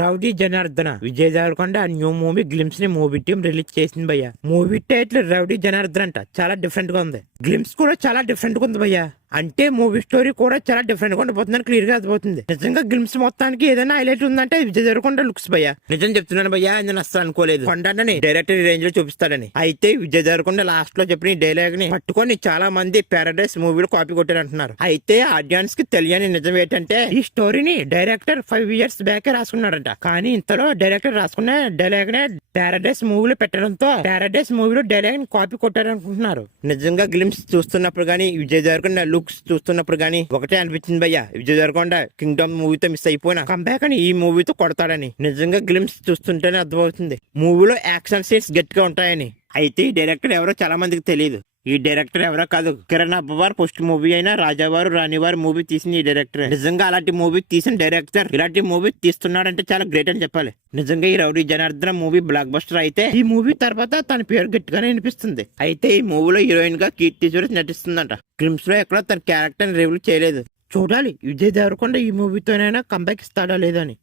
Rowdy Janardhana Vijay Deverakonda new movie glimpse ని movie team release చేసింది భయ్య. మూవీ టైటిల్ రౌడీ జనార్దన్ అంట, చాలా డిఫరెంట్ గా ఉంది. గ్లిమ్స్ కూడా చాలా డిఫరెంట్ గా ఉంది భయ్య. అంటే మూవీ స్టోరీ కూడా చాలా డిఫరెంట్ గా ఉండబోతుందని క్లియర్ గా అర్థమవుతుంది. నిజంగా గ్లిమ్స్ మొత్తానికి ఏదైనా హైలైట్ ఉందంటే విజయ్ దేవరకొండ లుక్స్ భయ్య. నిజం చెప్తున్నాను భయ్య, నేను అసలు అనుకోలేదు కొండని డైరెక్టర్ రేంజ్ లో చూపిస్తాడని. అయితే విజయ్ దేవరకొండ లాస్ట్ లో చెప్పిన డైలాగ్ ని పట్టుకొని చాలా మంది పారడైస్ మూవీలో కాపీ కొట్టారు అంటున్నారు. అయితే ఆడియన్స్ కి తెలియని నిజం ఏంటంటే ఈ స్టోరీని డైరెక్టర్ 5 years బ్యాక్ రాసుకున్నాడంట. కానీ ఇంతలో డైరెక్టర్ రాసుకున్న డైలాగ్ నే పారడైస్ మూవీలో పెట్టడంతో పారడైస్ మూవీలో డైలాగ్ ని కాపీ కొట్టారనుకుంటున్నారు. నిజంగా గ్లిమ్స్ చూస్తున్నప్పుడు గానీ విజయ్ దేవరకొండ లుక్స్ చూస్తున్నప్పుడు గానీ ఒకటే అనిపించింది భయ్య, విజయ్ దేవరకొండ కింగ్డమ్ మూవీతో మిస్ అయిపోయినా కంబ్యాక్ అని ఈ మూవీతో కొడతాడని. నిజంగా గ్లిమ్స్ చూస్తుంటేనే అర్థమవుతుంది మూవీలో యాక్షన్ సీన్స్ గట్టిగా ఉంటాయని. అయితే ఈ డైరెక్టర్ ఎవరో చాలా మందికి తెలియదు. ఈ డైరెక్టర్ ఎవరో కాదు, కిరణ్ అబ్బవార్ ఫస్ట్ మూవీ అయినా రాజావారు రాణివారు మూవీ తీసింది ఈ డైరెక్టర్. నిజంగా అలాంటి మూవీ తీసిన డైరెక్టర్ ఇలాంటి మూవీ తీస్తున్నాడంటే చాలా గ్రేట్ అని చెప్పాలి. నిజంగా ఈ Rowdy Janardhana movie blockbuster అయితే ఈ మూవీ తర్వాత తన పేరు గట్టిగానే వినిపిస్తుంది. అయితే ఈ మూవీలో హీరోయిన్ గా కీర్తి సురేష్ నటిస్తుందంట. గ్లిమ్స్ లో ఎక్కడ తన క్యారెక్టర్ రివీల్ చేయలేదు. చూడాలి విజయ్ దేవరకొండ ఈ మూవీతోనైనా కంబ్యాక్ ఇస్తాడా లేదని.